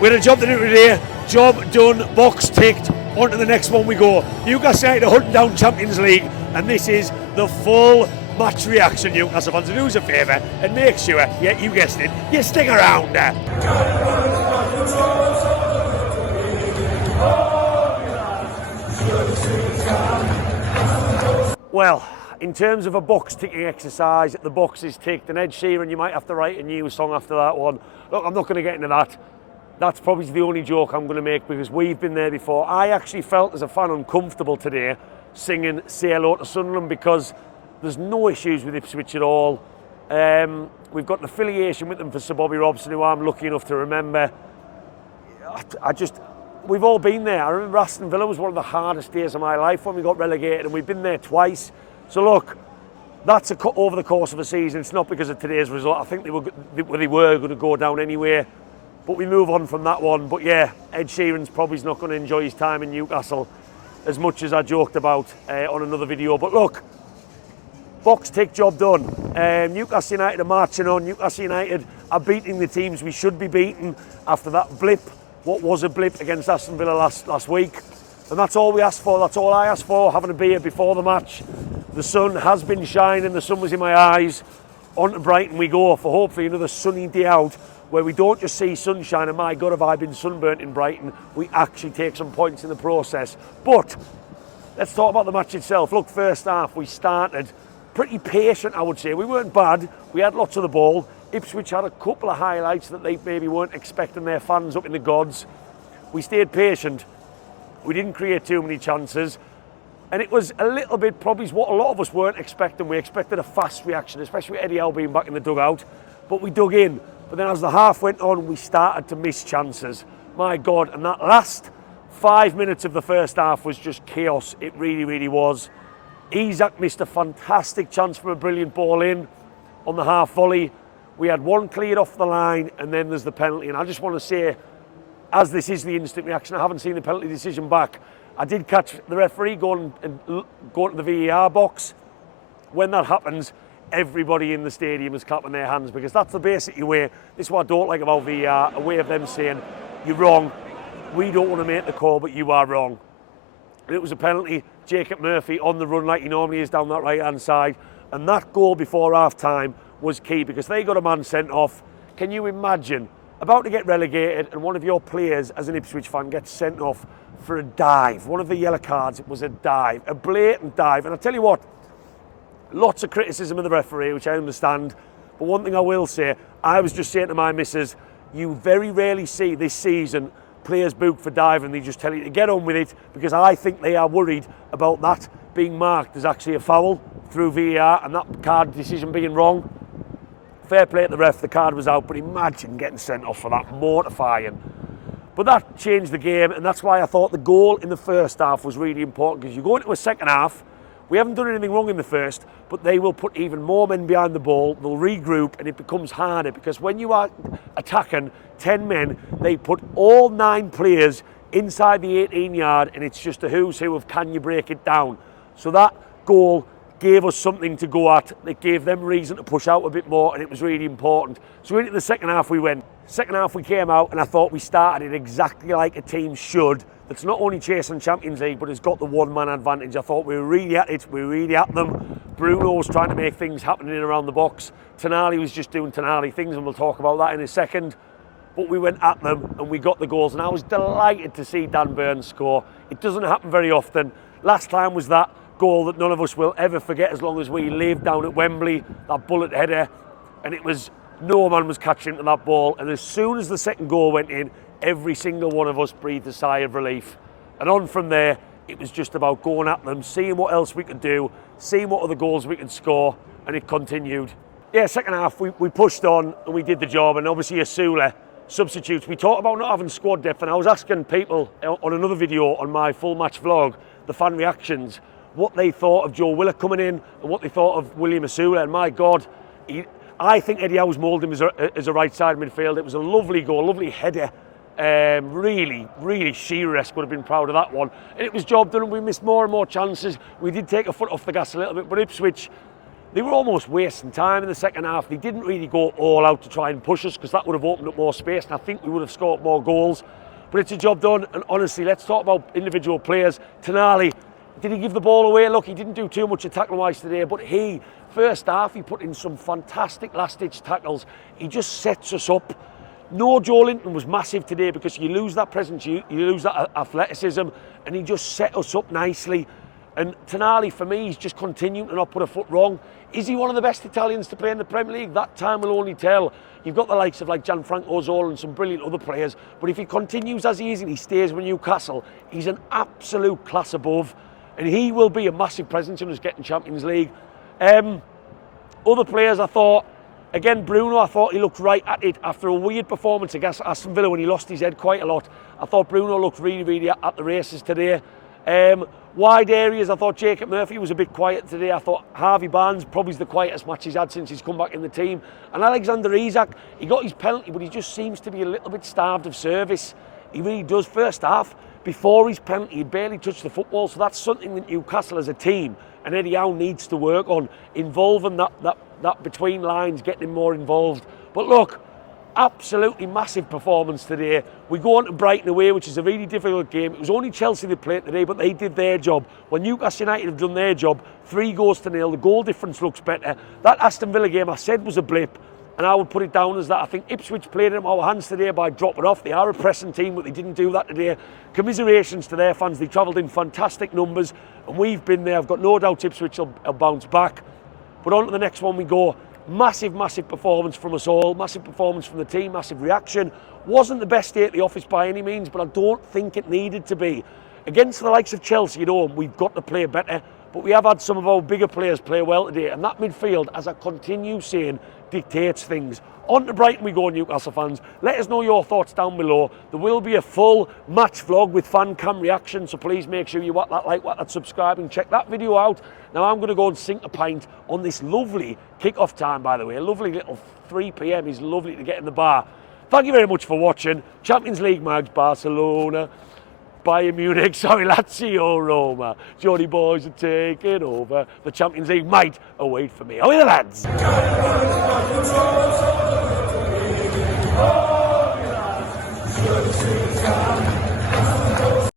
We had a job to do today. Job done, box ticked. On to the next one we go. Newcastle United hunting down Champions League, and this is the full match reaction, Newcastle fans. Do us a favour and make sure, yeah, you guessed it, you stick around. Well, in terms of a box ticking exercise, the box is ticked, and Ed Sheeran, you might have to write a new song after that one. Look, I'm not going to get into that. That's probably the only joke I'm going to make because we've been there before. I actually felt as a fan uncomfortable today singing Say Hello to Sunderland because there's no issues with Ipswich at all. We've got an affiliation with them for Sir Bobby Robson, who I'm lucky enough to remember. We've all been there. I remember Aston Villa was one of the hardest days of my life when we got relegated, and we've been there twice. So look, that's over the course of a season. It's not because of today's result. I think they were going to go down anyway. But we move on from that one. But yeah, Ed Sheeran's probably not going to enjoy his time in Newcastle as much as I joked about on another video. But look, box tick, job done. Newcastle United are marching on. Newcastle United are beating the teams we should be beating after that blip. What was a blip against Aston Villa last week. And that's all we asked for. That's all I asked for, having a beer before the match. The sun has been shining. The sun was in my eyes. On to Brighton we go for hopefully another sunny day out, where we don't just see sunshine, and my God, have I been sunburnt in Brighton. We actually take some points in the process. But let's talk about the match itself. Look, first half, we started pretty patient, I would say. We weren't bad. We had lots of the ball. Ipswich had a couple of highlights that they maybe weren't expecting their fans up in the gods. We stayed patient. We didn't create too many chances. And it was a little bit probably what a lot of us weren't expecting. We expected a fast reaction, especially with Eddie Howe being back in the dugout. But we dug in. But then as the half went on, we started to miss chances. My God, and that last 5 minutes of the first half was just chaos. It really, really was. Isak missed a fantastic chance from a brilliant ball in on the half volley. We had one cleared off the line, and then there's the penalty. And I just want to say, as this is the instant reaction, I haven't seen the penalty decision back. I did catch the referee going to the VAR box. When that happens, everybody in the stadium is clapping their hands because that's the basic way. This is what I don't like about VAR, a way of them saying, you're wrong, we don't want to make the call, but you are wrong. And it was a penalty. Jacob Murphy on the run like he normally is down that right-hand side. And that goal before half-time was key because they got a man sent off. Can you imagine about to get relegated and one of your players as an Ipswich fan gets sent off for a dive? One of the yellow cards was a dive, a blatant dive. And I tell you what, lots of criticism of the referee, which I understand. But one thing I will say, I was just saying to my missus, you very rarely see this season players booked for diving. They just tell you to get on with it because I think they are worried about that being marked as actually a foul through VAR and that card decision being wrong. Fair play to the ref, the card was out, but imagine getting sent off for that, mortifying. But that changed the game, and that's why I thought the goal in the first half was really important because you go into a second half, we haven't done anything wrong in the first, but they will put even more men behind the ball, they'll regroup, and it becomes harder because when you are attacking 10 men, they put all 9 players inside the 18-yard, and it's just a who's who of can you break it down. So that goal gave us something to go at. It gave them reason to push out a bit more, and it was really important. So into the second half we went. Second half we came out, and I thought we started it exactly like a team should. That's not only chasing Champions League, but has got the one-man advantage. I thought we were really at it. We were really at them. Bruno was trying to make things happen in and around the box. Tonali was just doing Tonali things, and we'll talk about that in a second. But we went at them, and we got the goals, and I was delighted to see Dan Burns score. It doesn't happen very often. Last time was that goal that none of us will ever forget as long as we live down at Wembley, that bullet header, and it was no man was catching into that ball, and as soon as the second goal went in, every single one of us breathed a sigh of relief. And on from there, it was just about going at them, seeing what else we could do, seeing what other goals we could score, and it continued. Yeah, second half, we pushed on and we did the job, and obviously Asula substitutes. We talked about not having squad depth, and I was asking people on another video on my full match vlog, the fan reactions, what they thought of Joe Willock coming in and what they thought of William Asula, and my God, I think Eddie Howe's moulded him as a right side midfield. It was a lovely goal, lovely header. Really Shearer-esque, would have been proud of that one. And it was job done, and we missed more and more chances. We did take a foot off the gas a little bit, but Ipswich, they were almost wasting time in the second half. They didn't really go all out to try and push us, because that would have opened up more space, and I think we would have scored more goals. But it's a job done, and honestly, let's talk about individual players. Tonali, did he give the ball away? Look, he didn't do too much tackling-wise today, but first half, he put in some fantastic last-ditch tackles. He just sets us up. No, Joe Linton was massive today, because you lose that presence, you lose that athleticism, and he just set us up nicely. And Tonali, for me, he's just continuing to not put a foot wrong. Is he one of the best Italians to play in the Premier League? That time will only tell. You've got the likes of like Gianfranco Zola and some brilliant other players, but if he continues as he is and he stays with Newcastle, he's an absolute class above, and he will be a massive presence in us getting Champions League. Other players, I thought, again, Bruno, I thought he looked right at it after a weird performance against Aston Villa when he lost his head quite a lot. I thought Bruno looked really, really at the races today. Wide areas, I thought Jacob Murphy was a bit quiet today. I thought Harvey Barnes probably is the quietest match he's had since he's come back in the team. And Alexander Isak, he got his penalty, but he just seems to be a little bit starved of service. He really does. First half, before his penalty, he barely touched the football. So that's something that Newcastle as a team and Eddie Howe needs to work on, involving that between lines, getting him more involved. But look, absolutely massive performance today. We go on to Brighton away, which is a really difficult game. It was only Chelsea that played today, but they did their job. When Newcastle United have done their job, 3-0. The goal difference looks better. That Aston Villa game I said was a blip, and I would put it down as that. I think Ipswich played in our hands today by dropping off. They are a pressing team, but they didn't do that today. Commiserations to their fans. They travelled in fantastic numbers, and we've been there. I've got no doubt Ipswich will bounce back. But on to the next one we go. Massive, massive performance from us all. Massive performance from the team. Massive reaction. Wasn't the best day at the office by any means, but I don't think it needed to be. Against the likes of Chelsea at home, we've got to play better. But we have had some of our bigger players play well today. And that midfield, as I continue saying, dictates things. On to Brighton we go, Newcastle fans. Let us know your thoughts down below. There will be a full match vlog with fan cam reaction, so please make sure you whack that subscribe and check that video out. Now I'm going to go and sink a pint on this lovely kick-off time, by the way. A lovely little 3 p.m. is lovely to get in the bar. Thank you very much for watching. Champions League mags, Barcelona, Bayern Munich, Lazio, Roma. Jody boys are taking over. The Champions League might await for me. Away the lads! Oh,